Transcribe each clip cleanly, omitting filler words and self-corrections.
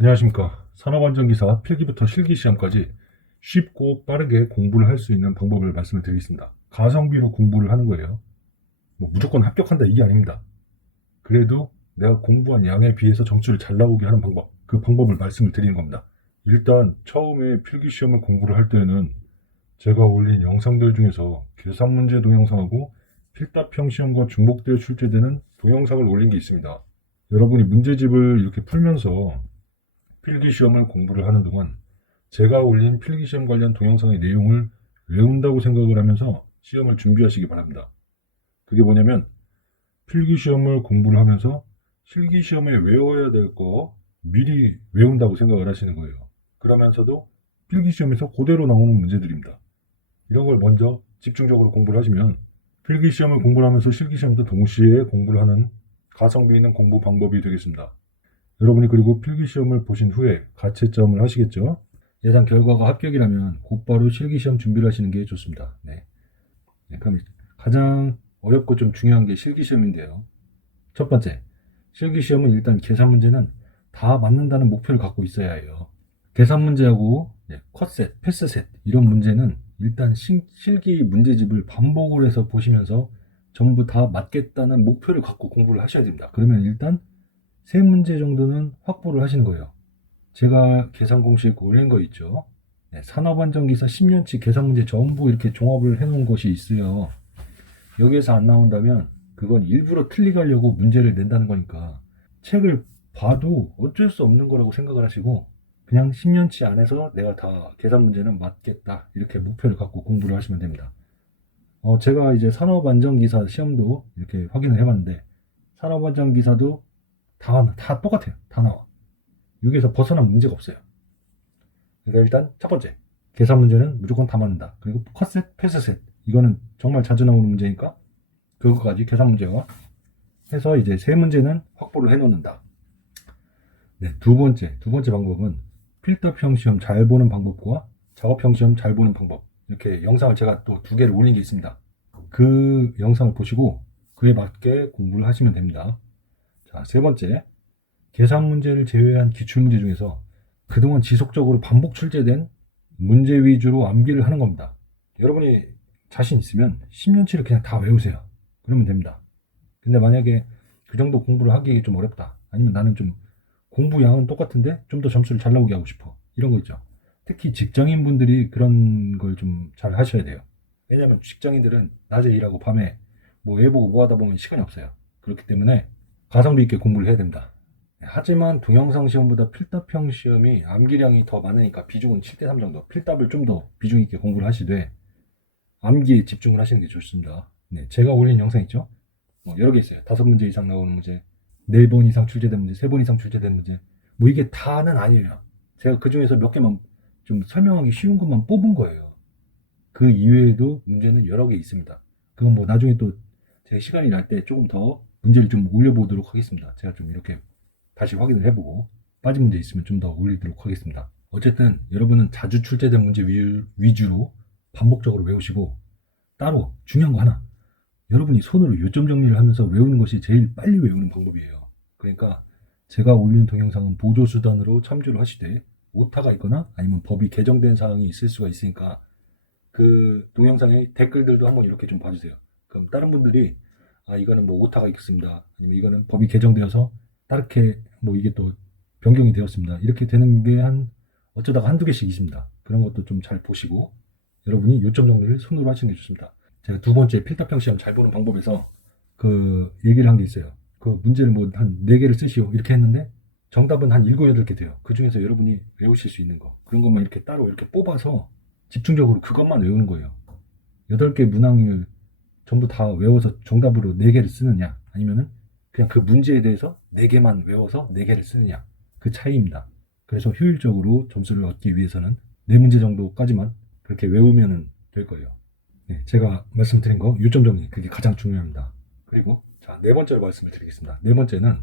안녕하십니까. 산업안전기사 필기부터 실기시험까지 쉽고 빠르게 공부를 할 수 있는 방법을 말씀을 드리겠습니다. 가성비로 공부를 하는 거예요. 뭐 무조건 합격한다 이게 아닙니다. 그래도 내가 공부한 양에 비해서 점수를 잘 나오게 하는 방법, 그 방법을 말씀을 드리는 겁니다. 일단 처음에 필기시험을 공부를 할 때는 제가 올린 영상들 중에서 계산문제 동영상하고 필답형 시험과 중복되어 출제되는 동영상을 올린 게 있습니다. 여러분이 문제집을 이렇게 풀면서 필기시험을 공부를 하는 동안 제가 올린 필기시험 관련 동영상의 내용을 외운다고 생각을 하면서 시험을 준비하시기 바랍니다. 그게 뭐냐면 필기시험을 공부를 하면서 실기시험에 외워야 될 거 미리 외운다고 생각을 하시는 거예요. 그러면서도 필기시험에서 그대로 나오는 문제들입니다. 이런 걸 먼저 집중적으로 공부를 하시면 필기시험을 공부를 하면서 실기시험도 동시에 공부를 하는 가성비 있는 공부 방법이 되겠습니다. 여러분이 그리고 필기시험을 보신 후에 가채점을 하시겠죠? 예상 결과가 합격이라면 곧바로 실기시험 준비를 하시는 게 좋습니다. 네. 그럼 가장 어렵고 좀 중요한 게 실기시험인데요. 첫 번째, 실기시험은 일단 계산 문제는 다 맞는다는 목표를 갖고 있어야 해요. 계산 문제하고 컷셋, 패스셋 이런 문제는 일단 실기 문제집을 반복을 해서 보시면서 전부 다 맞겠다는 목표를 갖고 공부를 하셔야 됩니다. 그러면 일단 세 문제 정도는 확보를 하시는 거예요. 제가 계산 공식 올린 거 있죠. 산업안전기사 10년치 계산 문제 전부 이렇게 종합을 해놓은 것이 있어요. 여기에서 안 나온다면 그건 일부러 틀리게 하려고 문제를 낸다는 거니까 책을 봐도 어쩔 수 없는 거라고 생각을 하시고 그냥 10년치 안에서 내가 다 계산 문제는 맞겠다 이렇게 목표를 갖고 공부를 하시면 됩니다. 제가 이제 산업안전기사 시험도 이렇게 확인을 해봤는데 산업안전기사도 다 똑같아요. 다 나와. 여기에서 벗어난 문제가 없어요. 그러니까 일단 첫 번째, 계산 문제는 무조건 다 맞는다. 그리고 컷셋, 패스셋 이거는 정말 자주 나오는 문제니까 그거까지 계산 문제와 해서 이제 세 문제는 확보를 해놓는다. 네, 두 번째 방법은 필답형 시험 잘 보는 방법과 작업형 시험 잘 보는 방법. 이렇게 영상을 제가 또 두 개를 올린 게 있습니다. 그 영상을 보시고 그에 맞게 공부를 하시면 됩니다. 자, 세 번째, 계산 문제를 제외한 기출문제 중에서 그동안 지속적으로 반복 출제된 문제 위주로 암기를 하는 겁니다. 여러분이 자신 있으면 10년치를 그냥 다 외우세요. 그러면 됩니다. 근데 만약에 그 정도 공부를 하기 좀 어렵다. 아니면 나는 좀 공부 양은 똑같은데 좀 더 점수를 잘 나오게 하고 싶어. 이런 거 있죠. 특히 직장인 분들이 그런 걸 좀 잘 하셔야 돼요. 왜냐면 직장인들은 낮에 일하고 밤에 뭐 애 보고 뭐 하다 보면 시간이 없어요. 그렇기 때문에 가성비 있게 공부를 해야 됩니다. 하지만 동영상 시험보다 필답형 시험이 암기량이 더 많으니까 비중은 7대3 정도. 필답을 좀 더 비중 있게 공부를 하시되 암기에 집중을 하시는 게 좋습니다. 네, 제가 올린 영상 있죠? 여러 개 있어요. 5문제 이상 나오는 문제, 4번 이상 출제된 문제, 3번 이상 출제된 문제. 뭐 이게 다는 아니에요. 제가 그 중에서 몇 개만 좀 설명하기 쉬운 것만 뽑은 거예요. 그 이외에도 문제는 여러 개 있습니다. 그건 뭐 나중에 또 제 시간이 날 때 조금 더 문제를 좀 올려보도록 하겠습니다. 제가 좀 이렇게 다시 확인을 해보고 빠진 문제 있으면 좀 더 올리도록 하겠습니다. 어쨌든 여러분은 자주 출제된 문제 위주로 반복적으로 외우시고 따로 중요한 거 하나, 여러분이 손으로 요점 정리를 하면서 외우는 것이 제일 빨리 외우는 방법이에요. 그러니까 제가 올린 동영상은 보조수단으로 참조를 하시되 오타가 있거나 아니면 법이 개정된 사항이 있을 수가 있으니까 그 동영상의 댓글들도 한번 이렇게 좀 봐주세요. 그럼 다른 분들이 이거는 뭐 오타가 있습니다. 아니면 이거는 법이 개정되어서 다르게 뭐 이게 또 변경이 되었습니다. 이렇게 되는 게 어쩌다가 한두 개씩 있습니다. 그런 것도 좀 잘 보시고 여러분이 요점 정리를 손으로 하시는 게 좋습니다. 제가 두 번째 필답형 시험 잘 보는 방법에서 그 얘기를 한 게 있어요. 그 문제를 뭐 한 4개를 쓰시오 이렇게 했는데 정답은 한 7, 8개 돼요. 그 중에서 여러분이 외우실 수 있는 거 그런 것만 이렇게 따로 이렇게 뽑아서 집중적으로 그것만 외우는 거예요. 8개 문항을 전부 다 외워서 정답으로 4개를 쓰느냐 아니면은 그냥 그 문제에 대해서 4개만 외워서 4개를 쓰느냐 그 차이입니다. 그래서 효율적으로 점수를 얻기 위해서는 4문제 정도까지만 그렇게 외우면 될 거예요. 네, 제가 말씀드린 거 요점 정리 그게 가장 중요합니다. 그리고 자, 네 번째로 말씀을 드리겠습니다. 네 번째는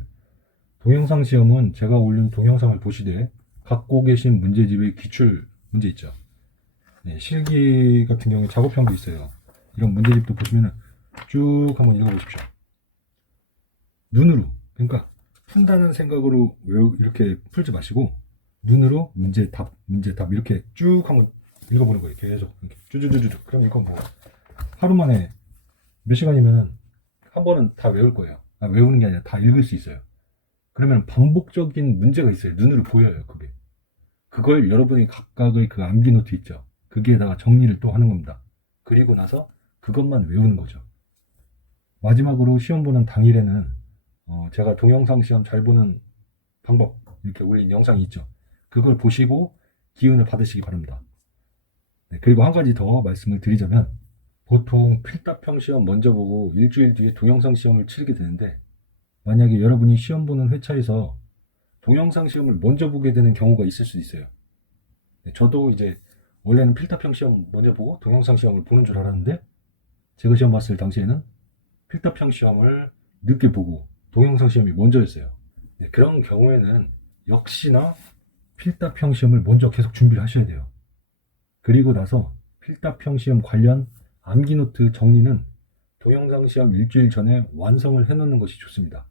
동영상 시험은 제가 올린 동영상을 보시되 갖고 계신 문제집의 기출 문제 있죠. 네, 실기 같은 경우에 작업형도 있어요. 이런 문제집도 보시면은 쭉 한번 읽어보십시오. 눈으로 그러니까 푼다는 생각으로 이렇게 풀지 마시고 눈으로 문제 답 이렇게 쭉 한번 읽어보는 거예요. 계속 이렇게 쭈쭈쭈쭈. 그럼 이건 뭐 하루 만에 몇 시간이면은 한 번은 다 외울 거예요. 외우는 게 아니라 다 읽을 수 있어요. 그러면 반복적인 문제가 있어요. 눈으로 보여요. 그게. 그걸 여러분이 각각의 그 암기 노트 있죠. 거기에다가 정리를 또 하는 겁니다. 그리고 나서 그것만 외우는 거죠. 마지막으로 시험 보는 당일에는 제가 동영상 시험 잘 보는 방법 이렇게 올린 영상이 있죠. 그걸 보시고 기운을 받으시기 바랍니다. 네, 그리고 한 가지 더 말씀을 드리자면 보통 필답형 시험 먼저 보고 일주일 뒤에 동영상 시험을 치르게 되는데 만약에 여러분이 시험 보는 회차에서 동영상 시험을 먼저 보게 되는 경우가 있을 수 있어요. 네, 저도 이제 원래는 필답형 시험 먼저 보고 동영상 시험을 보는 줄 알았는데 제가 시험 봤을 당시에는 필답형 시험을 늦게 보고 동영상 시험이 먼저였어요. 네, 그런 경우에는 역시나 필답형 시험을 먼저 계속 준비를 하셔야 돼요. 그리고 나서 필답형 시험 관련 암기 노트 정리는 동영상 시험 일주일 전에 완성을 해놓는 것이 좋습니다.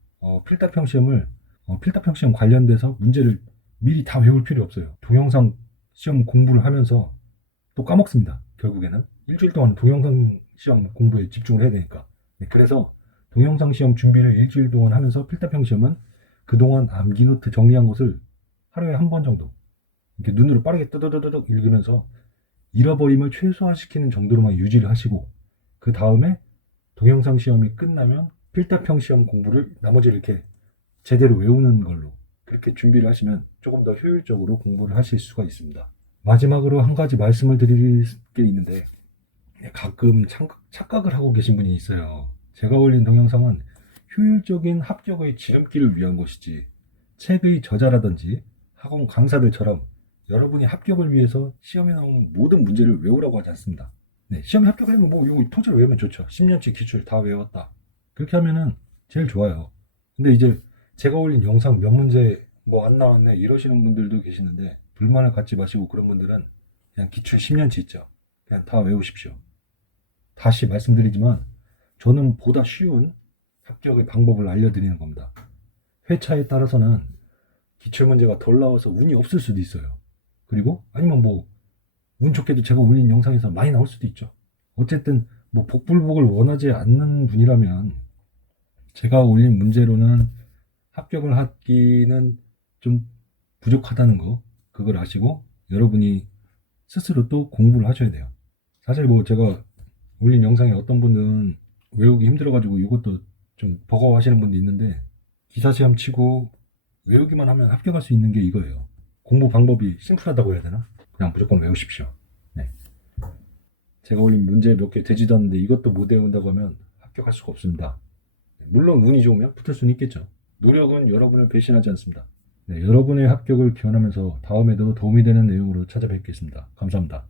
필답형 시험 관련돼서 문제를 미리 다 외울 필요 없어요. 동영상 시험 공부를 하면서 또 까먹습니다. 결국에는 일주일 동안 동영상 시험 공부에 집중을 해야 되니까. 네, 그래서 동영상 시험 준비를 일주일 동안 하면서 필답형 시험은 그동안 암기 노트 정리한 것을 하루에 한 번 정도 이렇게 눈으로 빠르게 뜨드드득 읽으면서 잃어버림을 최소화시키는 정도로만 유지를 하시고 그 다음에 동영상 시험이 끝나면 필답형 시험 공부를 나머지를 이렇게 제대로 외우는 걸로 그렇게 준비를 하시면 조금 더 효율적으로 공부를 하실 수가 있습니다. 마지막으로 한 가지 말씀을 드릴 게 있는데 가끔 착각을 하고 계신 분이 있어요. 제가 올린 동영상은 효율적인 합격의 지름길을 위한 것이지 책의 저자라든지 학원 강사들처럼 여러분이 합격을 위해서 시험에 나오는 모든 문제를 외우라고 하지 않습니다. 네, 시험에 합격하려면 뭐 이거 통째로 외우면 좋죠. 10년치 기출 다 외웠다. 그렇게 하면은 제일 좋아요. 근데 이제 제가 올린 영상 몇 문제 뭐 안 나왔네 이러시는 분들도 계시는데 불만을 갖지 마시고 그런 분들은 그냥 기출 10년치 있죠. 그냥 다 외우십시오. 다시 말씀드리지만 저는 보다 쉬운 합격의 방법을 알려드리는 겁니다. 회차에 따라서는 기출문제가 덜 나와서 운이 없을 수도 있어요. 그리고 아니면 뭐 운 좋게도 제가 올린 영상에서 많이 나올 수도 있죠. 어쨌든 뭐 복불복을 원하지 않는 분이라면 제가 올린 문제로는 합격을 하기는 좀 부족하다는 거 그걸 아시고 여러분이 스스로 또 공부를 하셔야 돼요. 사실 뭐 제가 올린 영상에 어떤 분은 외우기 힘들어가지고 이것도 좀 버거워하시는 분도 있는데 기사시험 치고 외우기만 하면 합격할 수 있는 게 이거예요. 공부 방법이 심플하다고 해야 되나? 그냥 무조건 외우십시오. 네. 제가 올린 문제 몇 개 되지도 않는데 이것도 못 외운다고 하면 합격할 수가 없습니다. 물론 운이 좋으면 붙을 수는 있겠죠. 노력은 여러분을 배신하지 않습니다. 네, 여러분의 합격을 기원하면서 다음에도 도움이 되는 내용으로 찾아뵙겠습니다. 감사합니다.